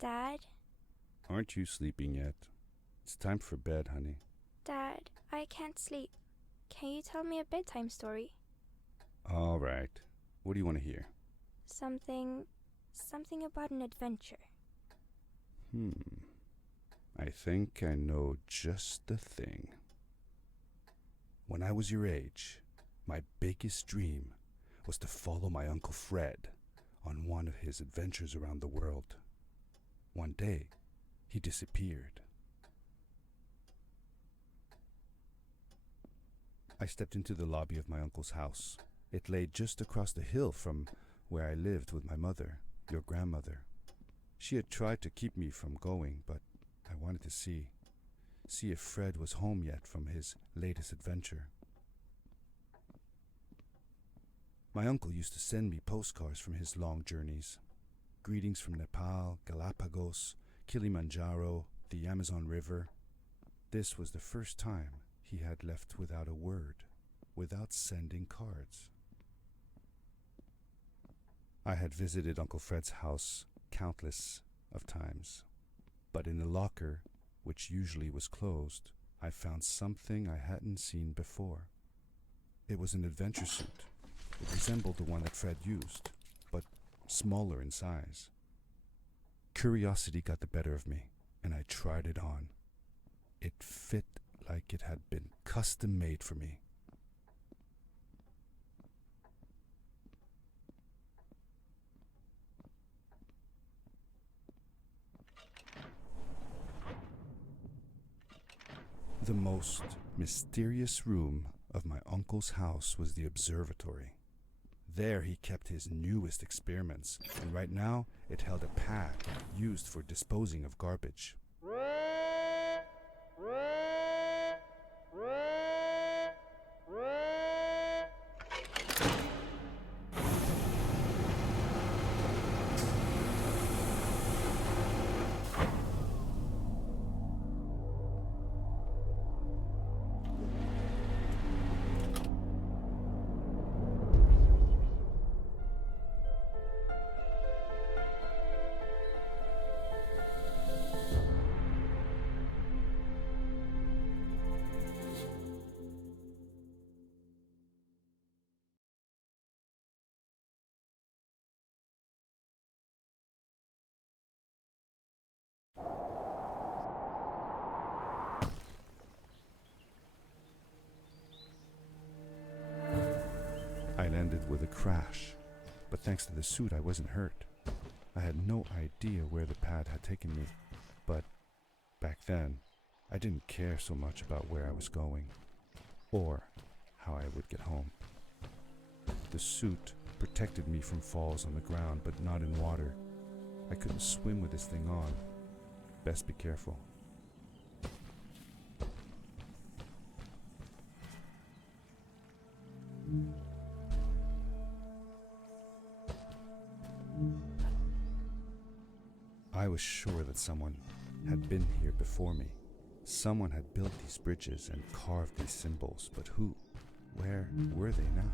Dad? Aren't you sleeping yet? It's time for bed, honey. Dad, I can't sleep. Can you tell me a bedtime story? All right. What do you want to hear? Something about an adventure. I think I know just the thing. When I was your age, my biggest dream was to follow my Uncle Fred on one of his adventures around the world. One day, he disappeared. I stepped into the lobby of my uncle's house. It lay just across the hill from where I lived with my mother, your grandmother. She had tried to keep me from going, but I wanted to see if Fred was home yet from his latest adventure. My uncle used to send me postcards from his long journeys. Greetings from Nepal, Galapagos, Kilimanjaro, the Amazon River. This was the first time he had left without a word, without sending cards. I had visited Uncle Fred's house countless of times, but in the locker, which usually was closed, I found something I hadn't seen before. It was an adventure suit. It resembled the one that Fred used, but smaller in size. Curiosity got the better of me, and I tried it on. It fit like it had been custom made for me. The most mysterious room of my uncle's house was the observatory. There he kept his newest experiments, and right now it held a pad used for disposing of garbage. I landed with a crash, but thanks to the suit I wasn't hurt. I had no idea where the pad had taken me, but back then I didn't care so much about where I was going, or how I would get home. The suit protected me from falls on the ground, but not in water. I couldn't swim with this thing on. Best be careful. I was sure that someone had been here before me. Someone had built these bridges and carved these symbols, but who? Where were they now?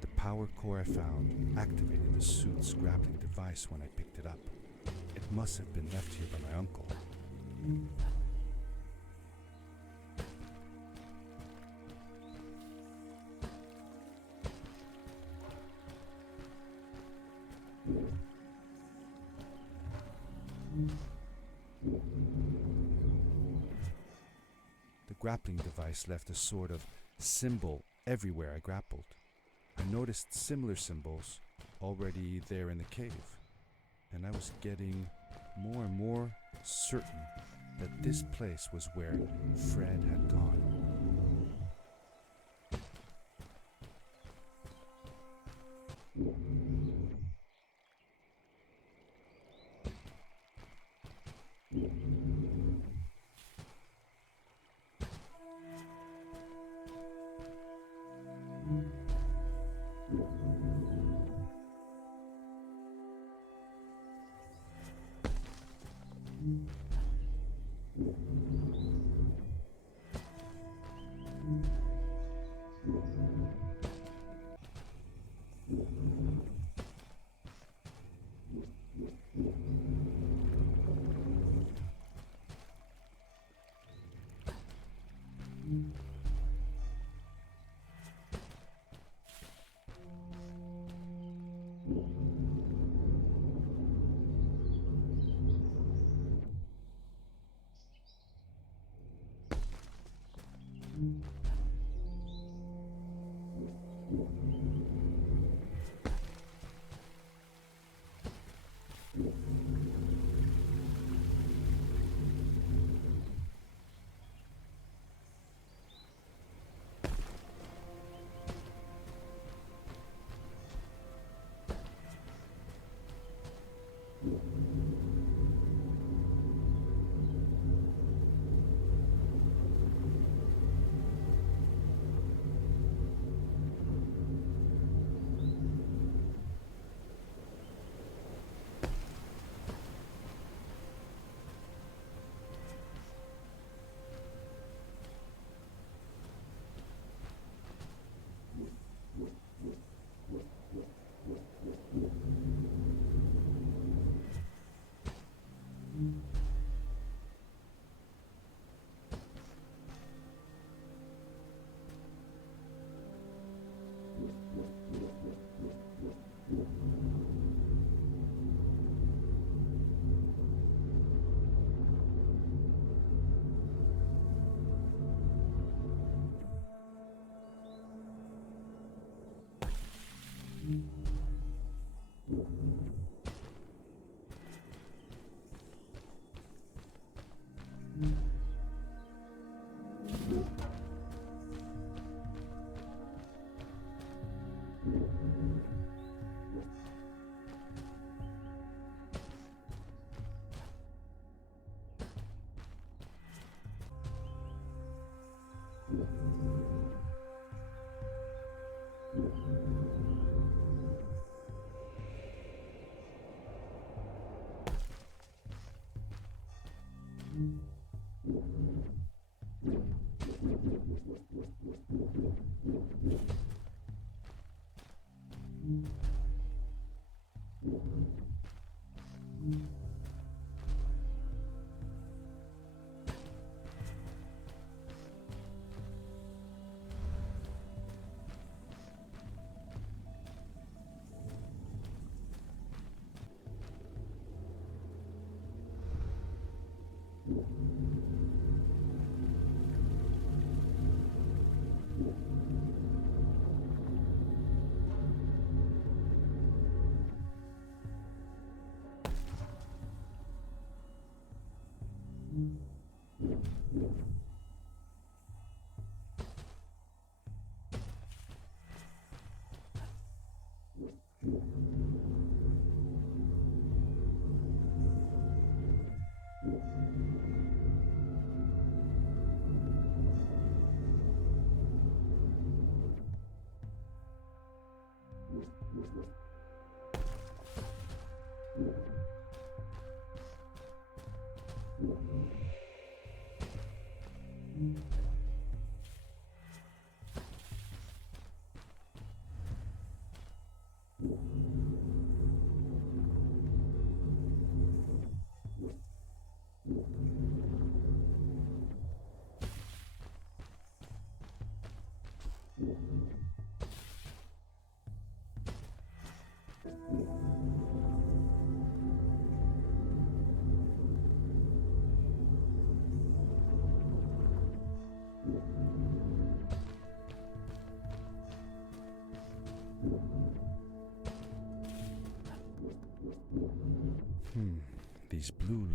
The power core I found activated the suit's grappling device when I picked it up. It must have been left here by my uncle. grappling device left a sort of symbol everywhere I grappled. I noticed similar symbols already there in the cave, and I was getting more and more certain that this place was where Fred had gone.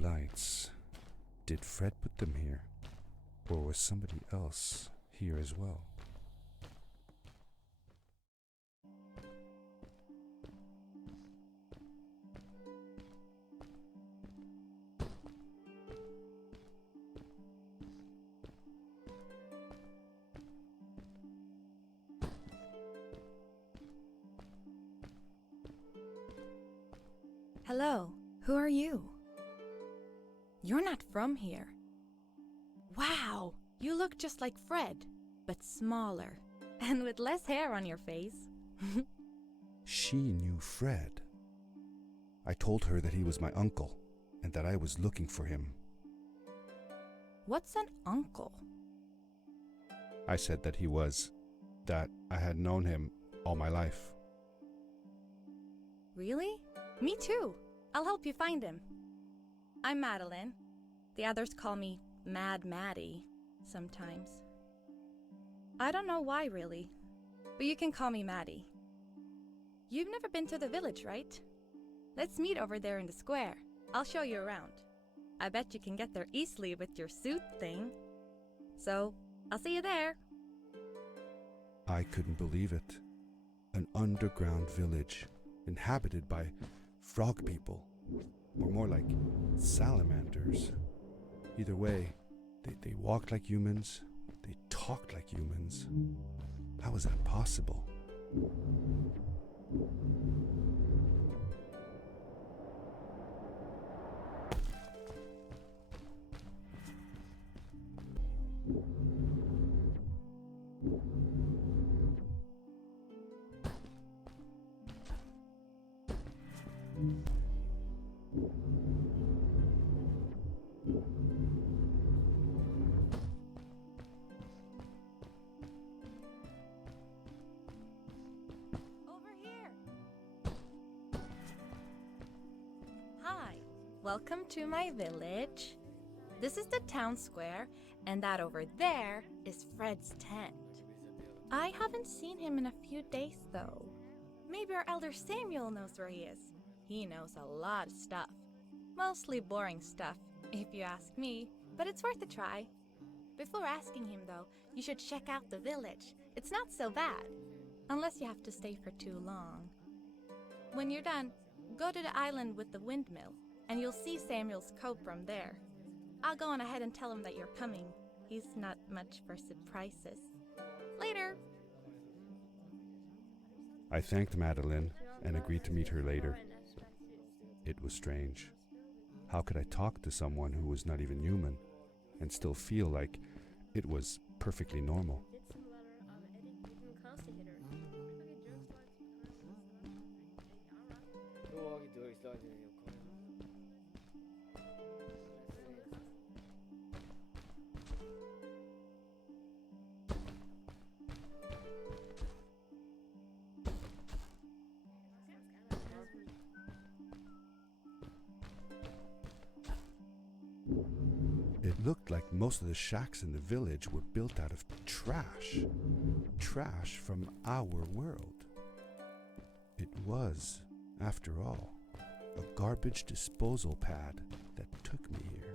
lights. Did Fred put them here? Or was somebody else here as well? Hello, who are you? You're not from here. Wow, you look just like Fred, but smaller, and with less hair on your face. She knew Fred. I told her that he was my uncle, and that I was looking for him. What's an uncle? I said that that I had known him all my life. Really? Me too. I'll help you find him. I'm Madeline. The others call me Mad Maddie sometimes. I don't know why really, but you can call me Maddie. You've never been to the village, right? Let's meet over there in the square. I'll show you around. I bet you can get there easily with your suit thing. So, I'll see you there. I couldn't believe it. An underground village inhabited by frog people, or more like salamanders. Either way, they walked like humans, they talked like humans. How was that possible? Welcome to my village. This is the town square, and that over there is Fred's tent. I haven't seen him in a few days though. Maybe our elder Samuel knows where he is. He knows a lot of stuff. Mostly boring stuff, if you ask me, but it's worth a try. Before asking him though, you should check out the village. It's not so bad, unless you have to stay for too long. When you're done, go to the island with the windmill, and you'll see Samuel's coat from there. I'll go on ahead and tell him that you're coming. He's not much for surprises. Later! I thanked Madeline and agreed to meet her later. It was strange. How could I talk to someone who was not even human and still feel like it was perfectly normal? It looked like most of the shacks in the village were built out of trash. Trash from our world. It was, after all, a garbage disposal pad that took me here.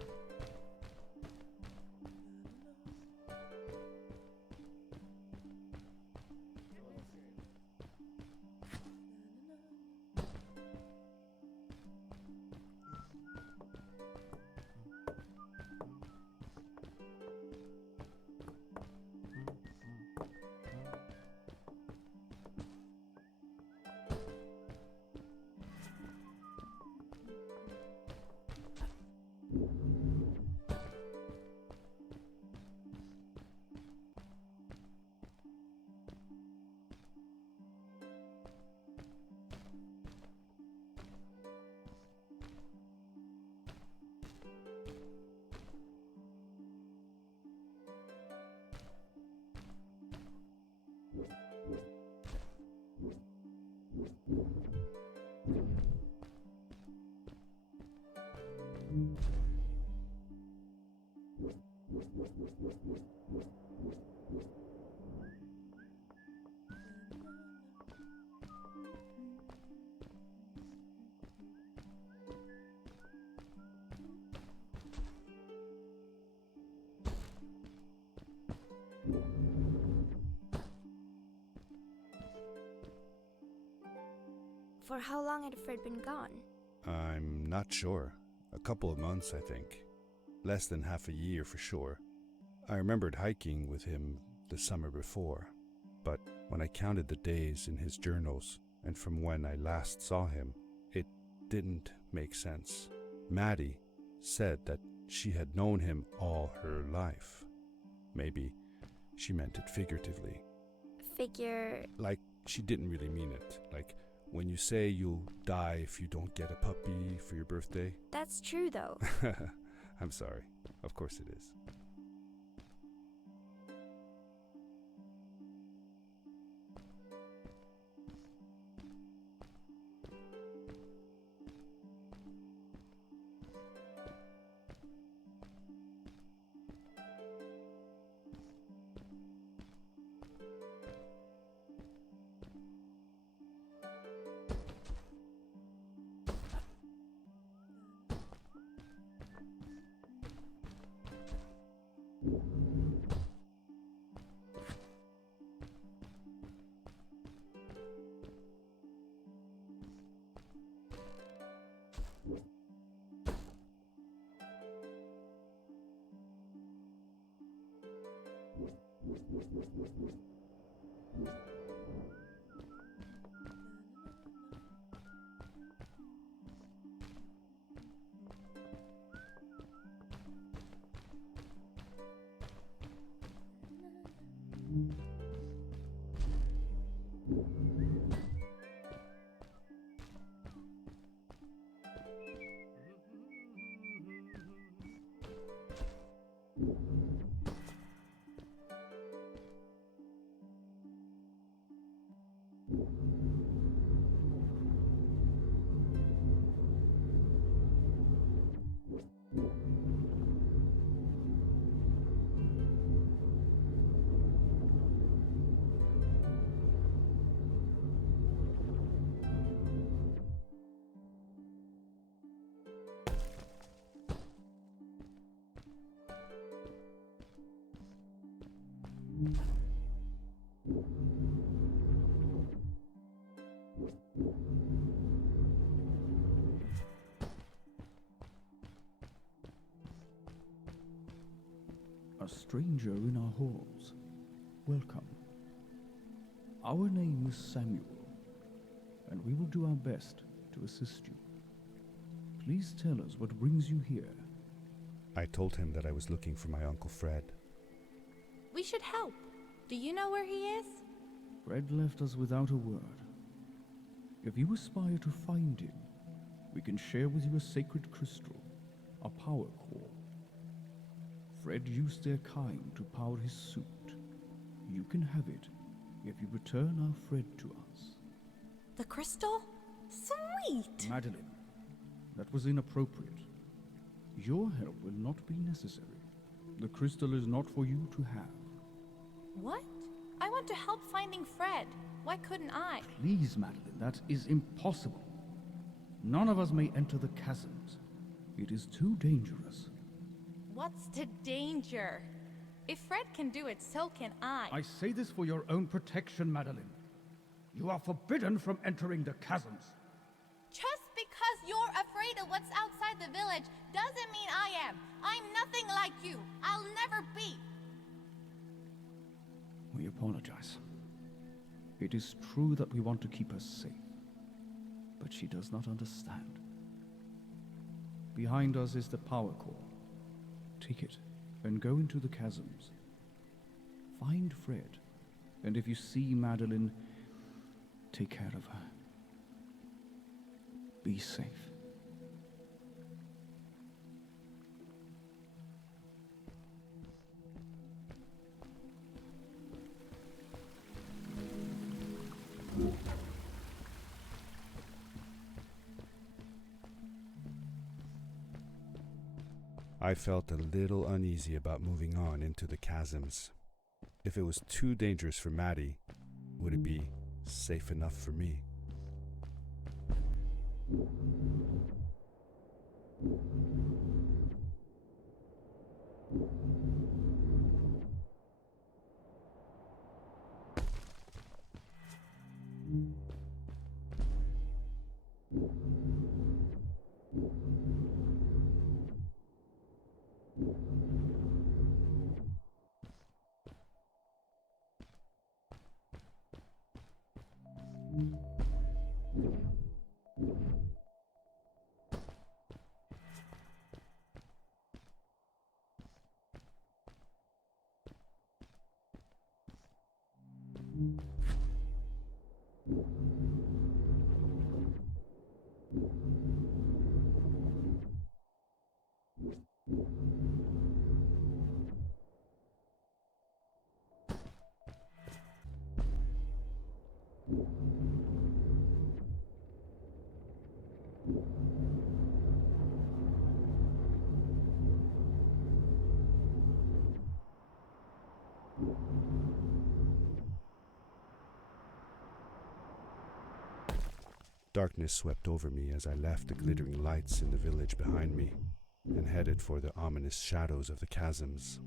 For how long had Fred been gone? I'm not sure. A couple of months, I think. Less than half a year for sure. I remembered hiking with him the summer before, but when I counted the days in his journals and from when I last saw him, it didn't make sense. Maddie said that she had known him all her life. Maybe she meant it figuratively. Like she didn't really mean it. Like when you say you'll die if you don't get a puppy for your birthday. That's true, though. I'm sorry. Of course it is. A stranger in our halls. Welcome. Our name is Samuel, and we will do our best to assist you. Please tell us what brings you here. I told him that I was looking for my Uncle Fred. We should help. Do you know where he is? Fred left us without a word. If you aspire to find him, we can share with you a sacred crystal, a power core. Fred used their kind to power his suit. You can have it if you return our Fred to us. The crystal? Sweet! Madeline, that was inappropriate. Your help will not be necessary. The crystal is not for you to have. What? I want to help finding Fred. Why couldn't I? Please, Madeline, that is impossible. None of us may enter the chasms. It is too dangerous. What's the danger? If Fred can do it, so can I. I say this for your own protection, Madeline. You are forbidden from entering the chasms. Just because you're afraid of what's outside the village doesn't mean I am. I'm nothing like you. I'll never be. We apologize. It is true that we want to keep her safe, but she does not understand. Behind us is the power core. Take it and go into the chasms. Find Fred, and if you see Madeline, take care of her. Be safe. I felt a little uneasy about moving on into the chasms. If it was too dangerous for Maddie, would it be safe enough for me? Darkness swept over me as I left the glittering lights in the village behind me and headed for the ominous shadows of the chasms.